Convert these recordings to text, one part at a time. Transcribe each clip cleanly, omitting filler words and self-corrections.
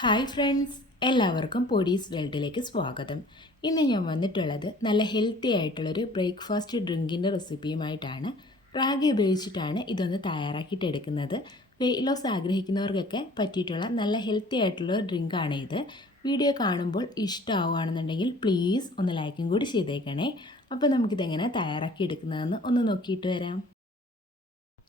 Hi friends, എല്ലാവർക്കും പൊടീസ് വേൾഡിലേക്ക് സ്വാഗതം. ഇന്ന് ഞാൻ വന്നിട്ടുള്ളത് നല്ല ഹെൽത്തി ആയിട്ടുള്ളൊരു ബ്രേക്ക്ഫാസ്റ്റ് ഡ്രിങ്കിൻ്റെ റെസിപ്പിയുമായിട്ടാണ്. റാഗി ഉപയോഗിച്ചിട്ടാണ് ഇതൊന്ന് തയ്യാറാക്കിയിട്ട് എടുക്കുന്നത്. വെയിറ്റ് ലോസ് ആഗ്രഹിക്കുന്നവർക്കൊക്കെ പറ്റിയിട്ടുള്ള നല്ല ഹെൽത്തി ആയിട്ടുള്ള ഡ്രിങ്കാണ് ഇത്. വീഡിയോ കാണുമ്പോൾ ഇഷ്ടമാവുകയാണെന്നുണ്ടെങ്കിൽ പ്ലീസ് ഒന്ന് ലൈക്കും കൂടി ചെയ്തേക്കണേ. അപ്പോൾ നമുക്കിതെങ്ങനെ തയ്യാറാക്കി എടുക്കുന്നതെന്ന് ഒന്ന് നോക്കിയിട്ട് വരാം.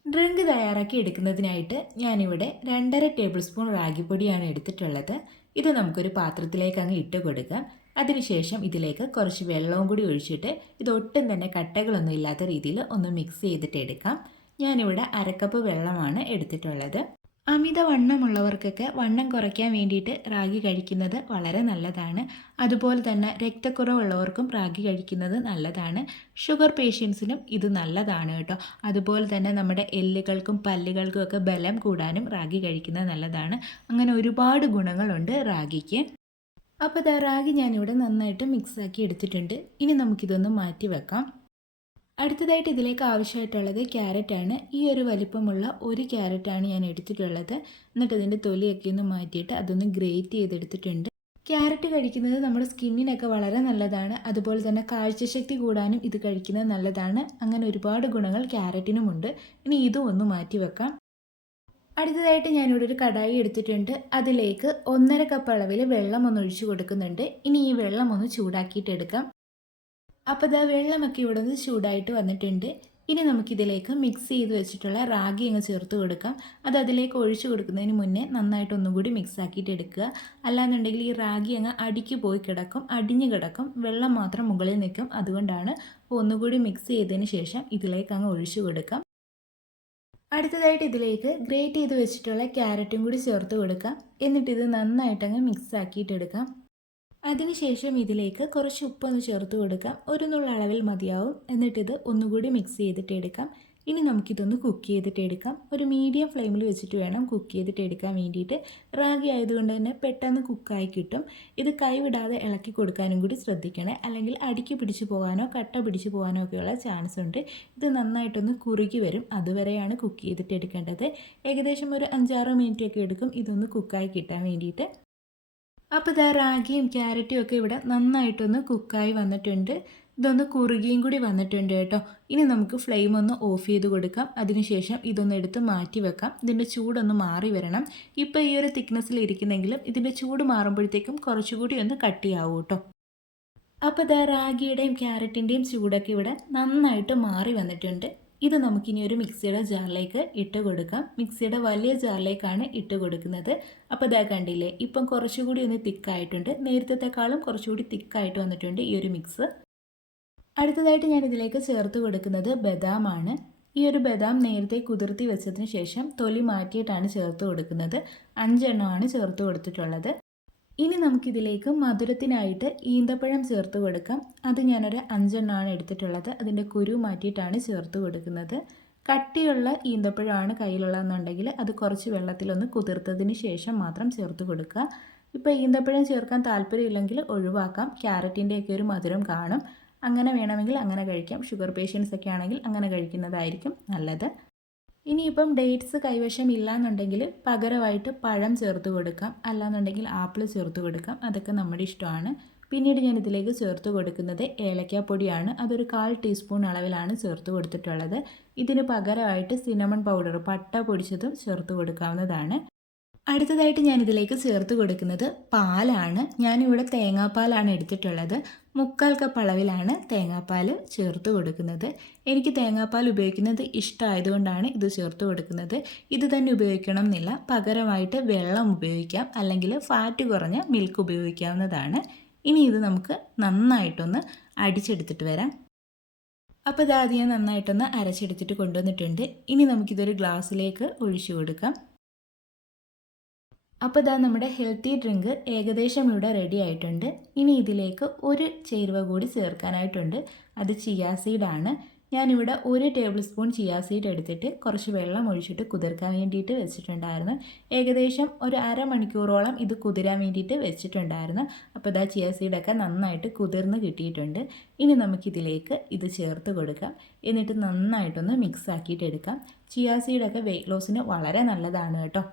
ഡ്രിങ്ക് തയ്യാറാക്കി എടുക്കുന്നതിനായിട്ട് ഞാനിവിടെ 2.5 ടേബിൾ സ്പൂൺ റാഗിപ്പൊടിയാണ് എടുത്തിട്ടുള്ളത്. ഇത് നമുക്കൊരു പാത്രത്തിലേക്ക് അങ്ങ് ഇട്ട് കൊടുക്കാം. അതിനുശേഷം ഇതിലേക്ക് കുറച്ച് വെള്ളവും കൂടി ഒഴിച്ചിട്ട് ഇതൊട്ടും തന്നെ കട്ടകളൊന്നും ഇല്ലാത്ത രീതിയിൽ ഒന്ന് മിക്സ് ചെയ്തിട്ട് എടുക്കാം. ഞാനിവിടെ 1/2 കപ്പ് വെള്ളമാണ് എടുത്തിട്ടുള്ളത്. അമിതവണ്ണമുള്ളവർക്കൊക്കെ വണ്ണം കുറയ്ക്കാൻ വേണ്ടിയിട്ട് റാഗി കഴിക്കുന്നത് വളരെ നല്ലതാണ്. അതുപോലെ തന്നെ രക്തക്കുറവുള്ളവർക്കും റാഗി കഴിക്കുന്നത് നല്ലതാണ്. ഷുഗർ പേഷ്യൻസിനും ഇത് നല്ലതാണ് കേട്ടോ. അതുപോലെ തന്നെ നമ്മുടെ എല്ലുകൾക്കും പല്ലുകൾക്കും ഒക്കെ ബലം കൂടാനും റാഗി കഴിക്കുന്നത് നല്ലതാണ്. അങ്ങനെ ഒരുപാട് ഗുണങ്ങളുണ്ട് റാഗിക്ക്. അപ്പോൾ റാഗി ഞാനിവിടെ നന്നായിട്ട് മിക്സാക്കി എടുത്തിട്ടുണ്ട്. ഇനി നമുക്കിതൊന്ന് മാറ്റി വെക്കാം. അടുത്തതായിട്ട് ഇതിലേക്ക് ആവശ്യമായിട്ടുള്ളത് ക്യാരറ്റാണ്. ഈ ഒരു വലിപ്പമുള്ള ഒരു ക്യാരറ്റാണ് ഞാൻ എടുത്തിട്ടുള്ളത്. എന്നിട്ട് ഇതിൻ്റെ തൊലിയൊക്കെ ഒന്ന് മാറ്റിയിട്ട് അതൊന്ന് ഗ്രേറ്റ് ചെയ്തെടുത്തിട്ടുണ്ട്. ക്യാരറ്റ് കഴിക്കുന്നത് നമ്മുടെ സ്കിന്നിനൊക്കെ വളരെ നല്ലതാണ്. അതുപോലെ തന്നെ കാഴ്ചശക്തി കൂടാനും ഇത് കഴിക്കുന്നത് നല്ലതാണ്. അങ്ങനെ ഒരുപാട് ഗുണങ്ങൾ ക്യാരറ്റിനുമുണ്ട്. ഇനി ഇതും ഒന്ന് മാറ്റി വെക്കാം. അടുത്തതായിട്ട് ഞാനിവിടെ ഒരു കടായി എടുത്തിട്ടുണ്ട്. അതിലേക്ക് 1.5 കപ്പ് അളവിൽ വെള്ളം ഒന്ന് ഒഴിച്ചു കൊടുക്കുന്നുണ്ട്. ഇനി ഈ വെള്ളം ഒന്ന് ചൂടാക്കിയിട്ട് എടുക്കാം. അപ്പോൾ വെള്ളമൊക്കെ ഇവിടെ നിന്ന് ചൂടായിട്ട് വന്നിട്ടുണ്ട്. ഇനി നമുക്കിതിലേക്ക് മിക്സ് ചെയ്ത് വെച്ചിട്ടുള്ള റാഗി അങ്ങ് ചേർത്ത് കൊടുക്കാം. അത് അതിലേക്ക് ഒഴിച്ചു കൊടുക്കുന്നതിന് മുന്നേ നന്നായിട്ട് ഒന്നും കൂടി മിക്സ് ആക്കിയിട്ട് എടുക്കുക. അല്ലാന്നുണ്ടെങ്കിൽ ഈ റാഗി അങ്ങ് അടിക്ക് പോയി കിടക്കും, അടിഞ്ഞു കിടക്കും, വെള്ളം മാത്രം മുകളിൽ നിൽക്കും. അതുകൊണ്ടാണ് ഒന്നുകൂടി മിക്സ് ചെയ്തതിന് ശേഷം ഇതിലേക്ക് അങ്ങ് ഒഴിച്ചു കൊടുക്കാം. അടുത്തതായിട്ട് ഇതിലേക്ക് ഗ്രേറ്റ് ചെയ്ത് വെച്ചിട്ടുള്ള ക്യാരറ്റും കൂടി ചേർത്ത് കൊടുക്കാം. എന്നിട്ടിത് നന്നായിട്ടങ്ങ് മിക്സ് ആക്കിയിട്ട് എടുക്കാം. അതിനുശേഷം ഇതിലേക്ക് കുറച്ച് ഉപ്പൊന്ന് ചേർത്ത് കൊടുക്കാം. ഒരു നുള്ള അളവിൽ മതിയാവും. എന്നിട്ടിത് ഒന്നുകൂടി മിക്സ് ചെയ്തിട്ട് എടുക്കാം. ഇനി നമുക്കിതൊന്ന് കുക്ക് ചെയ്തിട്ട് എടുക്കാം. ഒരു മീഡിയം ഫ്ലെയിമിൽ വെച്ചിട്ട് വേണം കുക്ക് ചെയ്തിട്ട് എടുക്കാൻ വേണ്ടിയിട്ട്. റാഗി ആയതുകൊണ്ട് തന്നെ പെട്ടെന്ന് കുക്കായി കിട്ടും. ഇത് കൈവിടാതെ ഇളക്കി കൊടുക്കാനും കൂടി ശ്രദ്ധിക്കണേ. അല്ലെങ്കിൽ അടിക്ക് പിടിച്ചു പോകാനോ കട്ട പിടിച്ചു പോകാനോ ഒക്കെയുള്ള ചാൻസ് ഉണ്ട്. ഇത് നന്നായിട്ടൊന്ന് കുറുകി വരും. അതുവരെയാണ് കുക്ക് ചെയ്തിട്ട് എടുക്കേണ്ടത്. ഏകദേശം ഒരു 5-6 മിനിറ്റ് ഒക്കെ എടുക്കും ഇതൊന്ന് കുക്കായി കിട്ടാൻ വേണ്ടിയിട്ട്. അപ്പോൾ റാഗിയും ക്യാരറ്റും ഒക്കെ ഇവിടെ നന്നായിട്ടൊന്ന് കുക്കായി വന്നിട്ടുണ്ട്. ഇതൊന്ന് കുറുകിയും കൂടി വന്നിട്ടുണ്ട് കേട്ടോ. ഇനി നമുക്ക് ഫ്ലെയിം ഒന്ന് ഓഫ് ചെയ്ത് കൊടുക്കാം. അതിനുശേഷം ഇതൊന്ന് എടുത്ത് മാറ്റി വെക്കാം. ഇതിൻ്റെ ചൂടൊന്ന് മാറി വരണം. ഇപ്പോൾ ഈ ഒരു തിക്നെസ്സിൽ ഇരിക്കുന്നെങ്കിലും ഇതിൻ്റെ ചൂട് മാറുമ്പോഴത്തേക്കും കുറച്ചുകൂടി ഒന്ന് കട്ടിയാവും കേട്ടോ. അപ്പോൾ റാഗിയുടെയും ക്യാരറ്റിൻ്റെയും ചൂടൊക്കെ ഇവിടെ നന്നായിട്ട് മാറി വന്നിട്ടുണ്ട്. ഇത് നമുക്കിനി ഒരു മിക്സിയുടെ ജാറിലേക്ക് ഇട്ട് കൊടുക്കാം. മിക്സിയുടെ വലിയ ജാറിലേക്കാണ് ഇട്ട് കൊടുക്കുന്നത്. അപ്പോൾ കണ്ടില്ലേ, ഇപ്പം കുറച്ചുകൂടി ഒന്ന് തിക്കായിട്ടുണ്ട്. നേരത്തെക്കാളും കുറച്ചുകൂടി തിക്കായിട്ട് വന്നിട്ടുണ്ട് ഈ ഒരു മിക്സ്. അടുത്തതായിട്ട് ഞാൻ ഇതിലേക്ക് ചേർത്ത് കൊടുക്കുന്നത് ബദാമാണ്. ഈ ഒരു ബദാം നേരത്തെ കുതിർത്തി വെച്ചതിന് ശേഷം തൊലി മാറ്റിയിട്ടാണ് ചേർത്ത് കൊടുക്കുന്നത്. 5 എണ്ണമാണ് ചേർത്ത് കൊടുത്തിട്ടുള്ളത്. ഇനി നമുക്കിതിലേക്ക് മധുരത്തിനായിട്ട് ഈന്തപ്പഴം ചേർത്ത് കൊടുക്കാം. അത് ഞാനൊരു 5 എണ്ണമാണ് എടുത്തിട്ടുള്ളത്. അതിൻ്റെ കുരു മാറ്റിയിട്ടാണ് ചേർത്ത് കൊടുക്കുന്നത്. കട്ടിയുള്ള ഈന്തപ്പഴമാണ് കയ്യിലുള്ളതെന്നുണ്ടെങ്കിൽ അത് കുറച്ച് വെള്ളത്തിലൊന്ന് കുതിർത്തതിന് ശേഷം മാത്രം ചേർത്ത് കൊടുക്കുക. ഇപ്പോൾ ഈന്തപ്പഴം ചേർക്കാൻ താല്പര്യമില്ലെങ്കിൽ ഒഴിവാക്കാം. ക്യാരറ്റിൻ്റെയൊക്കെ ഒരു മധുരം കാണും. അങ്ങനെ വേണമെങ്കിൽ അങ്ങനെ കഴിക്കാം. ഷുഗർ പേഷ്യൻസ് ഒക്കെ ആണെങ്കിൽ അങ്ങനെ കഴിക്കുന്നതായിരിക്കും നല്ലത്. ഇനിയിപ്പം ഡേറ്റ്സ് കൈവശം ഇല്ലയെന്നുണ്ടെങ്കിൽ പകരമായിട്ട് പഴം ചേർത്ത് കൊടുക്കാം. അല്ലാന്നുണ്ടെങ്കിൽ ആപ്പിൾ ചേർത്ത് കൊടുക്കാം. അതൊക്കെ നമ്മുടെ ഇഷ്ടമാണ്. പിന്നീട് ഞാൻ ഇതിലേക്ക് ചേർത്ത് കൊടുക്കുന്നത് ഏലക്കാപ്പൊടിയാണ്. അതൊരു 1/4 ടീസ്പൂൺ അളവിലാണ് ചേർത്ത് കൊടുത്തിട്ടുള്ളത്. ഇതിന് പകരമായിട്ട് സിനമൺ പൗഡർ, പട്ട പൊടിച്ചതും ചേർത്ത് കൊടുക്കാവുന്നതാണ്. അടുത്തതായിട്ട് ഞാനിതിലേക്ക് ചേർത്ത് കൊടുക്കുന്നത് പാലാണ്. ഞാനിവിടെ തേങ്ങാപ്പാലാണ് എടുത്തിട്ടുള്ളത്. 3/4 കപ്പ് അളവിലാണ് തേങ്ങാപ്പാൽ ചേർത്ത് കൊടുക്കുന്നത്. എനിക്ക് തേങ്ങാപ്പാൽ ഉപയോഗിക്കുന്നത് ഇഷ്ടമായതുകൊണ്ടാണ് ഇത് ചേർത്ത് കൊടുക്കുന്നത്. ഇത് തന്നെ ഉപയോഗിക്കണം എന്നില്ല. പകരമായിട്ട് വെള്ളം ഉപയോഗിക്കാം, അല്ലെങ്കിൽ ഫാറ്റ് കുറഞ്ഞ മിൽക്ക് ഉപയോഗിക്കാവുന്നതാണ്. ഇനി ഇത് നമുക്ക് നന്നായിട്ടൊന്ന് അടിച്ചെടുത്തിട്ട് വരാം. അപ്പോൾ ആദ്യം നന്നായിട്ടൊന്ന് അരച്ചെടുത്തിട്ട് കൊണ്ടുവന്നിട്ടുണ്ട്. ഇനി നമുക്കിതൊരു ഗ്ലാസ്സിലേക്ക് ഒഴിച്ചു കൊടുക്കാം. അപ്പോൾ നമ്മുടെ ഹെൽത്തി ഡ്രിങ്ക് ഏകദേശം ഇവിടെ റെഡി ആയിട്ടുണ്ട്. ഇനി ഇതിലേക്ക് ഒരു ചേരുവ കൂടി ചേർക്കാനായിട്ടുണ്ട്. അത് ചിയാ സീഡാണ്. ഞാനിവിടെ 1 ടേബിൾ സ്പൂൺ ചിയാ സീഡ് എടുത്തിട്ട് കുറച്ച് വെള്ളം ഒഴിച്ചിട്ട് കുതിർക്കാൻ വേണ്ടിയിട്ട് വെച്ചിട്ടുണ്ടായിരുന്നു. ഏകദേശം ഒരു അരമണിക്കൂറോളം ഇത് കുതിരാൻ വേണ്ടിയിട്ട് വെച്ചിട്ടുണ്ടായിരുന്നു. അപ്പോൾ ചിയാ സീഡൊക്കെ നന്നായിട്ട് കുതിർന്ന് കിട്ടിയിട്ടുണ്ട്. ഇനി നമുക്കിതിലേക്ക് ഇത് ചേർത്ത് കൊടുക്കാം. എന്നിട്ട് നന്നായിട്ടൊന്ന് മിക്സ് ആക്കിയിട്ട് എടുക്കാം. ചിയാ സീഡൊക്കെ വെയിറ്റ് ലോസിന് വളരെ നല്ലതാണ് കേട്ടോ.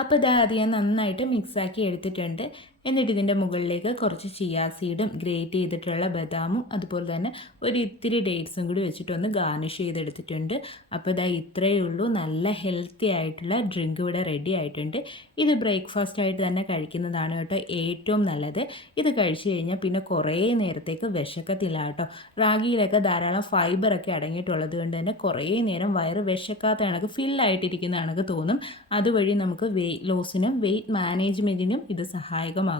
അപ്പോൾ ഇത് ആദ്യം നന്നായിട്ട് മിക്സാക്കി എടുത്തിട്ടുണ്ട്. എന്നിട്ട് ഇതിൻ്റെ മുകളിലേക്ക് കുറച്ച് ചിയാ സീഡും ഗ്രേറ്റ് ചെയ്തിട്ടുള്ള ബദാമും അതുപോലെ തന്നെ ഒരു ഇത്തിരി ഡേറ്റ്സും കൂടി വെച്ചിട്ടൊന്ന് ഗാർണിഷ് ചെയ്തെടുത്തിട്ടുണ്ട്. അപ്പോൾ ഇതാ ഇത്രയേ ഉള്ളൂ, നല്ല ഹെൽത്തി ആയിട്ടുള്ള ഡ്രിങ്ക് ഇവിടെ റെഡി ആയിട്ടുണ്ട്. ഇത് ബ്രേക്ക്ഫാസ്റ്റ് ആയിട്ട് തന്നെ കഴിക്കുന്നതാണ് കേട്ടോ ഏറ്റവും നല്ലത്. ഇത് കഴിച്ചു കഴിഞ്ഞാൽ പിന്നെ കുറേ നേരത്തേക്ക് വിശക്കത്തില്ല കേട്ടോ. റാഗിയിലൊക്കെ ധാരാളം ഫൈബറൊക്കെ അടങ്ങിയിട്ടുള്ളത് കൊണ്ട് തന്നെ കുറേ നേരം വയറ് വിശക്കാത്ത കണക്ക് ഫില്ലായിട്ടിരിക്കുന്ന കണക്ക് തോന്നും. അതുവഴി നമുക്ക് വെയിറ്റ് ലോസിനും വെയിറ്റ് മാനേജ്മെൻറ്റിനും ഇത് സഹായകമാകും.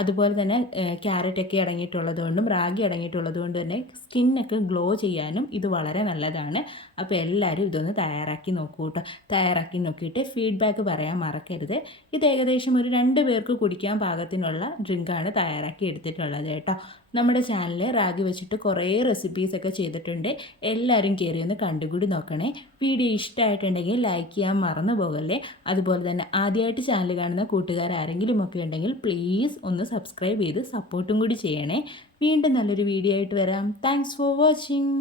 അതുപോലെ തന്നെ ക്യാരറ്റൊക്കെ അടങ്ങിയിട്ടുള്ളത് കൊണ്ടും റാഗി അടങ്ങിയിട്ടുള്ളത് കൊണ്ട് തന്നെ സ്കിന്നൊക്കെ ഗ്ലോ ചെയ്യാനും ഇത് വളരെ നല്ലതാണ്. അപ്പോൾ എല്ലാവരും ഇതൊന്ന് തയ്യാറാക്കി നോക്കൂ കേട്ടോ. തയ്യാറാക്കി നോക്കിയിട്ട് ഫീഡ്ബാക്ക് പറയാൻ മറക്കരുത്. ഇത് ഏകദേശം ഒരു 2 പേർക്ക് കുടിക്കാൻ പാകത്തിനുള്ള ഡ്രിങ്കാണ് തയ്യാറാക്കി എടുത്തിട്ടുള്ളത് കേട്ടോ. നമ്മുടെ ചാനലിൽ റാഗി വെച്ചിട്ട് കുറേ റെസിപ്പീസൊക്കെ ചെയ്തിട്ടുണ്ട്. എല്ലാവരും കയറി ഒന്ന് കണ്ടുകൂടി നോക്കണേ. വീഡിയോ ഇഷ്ടമായിട്ടുണ്ടെങ്കിൽ ലൈക്ക് ചെയ്യാൻ മറന്നു പോകല്ലേ. അതുപോലെ തന്നെ ആദ്യമായിട്ട് ചാനൽ കാണുന്ന കൂട്ടുകാർ ആരെങ്കിലും ഒക്കെ ഉണ്ടെങ്കിൽ പ്ലീസ് ഒന്ന് സബ്സ്ക്രൈബ് ചെയ്ത് സപ്പോർട്ടും കൂടി ചെയ്യണേ. വീണ്ടും നല്ലൊരു വീഡിയോ ആയിട്ട് വരാം. Thanks for watching.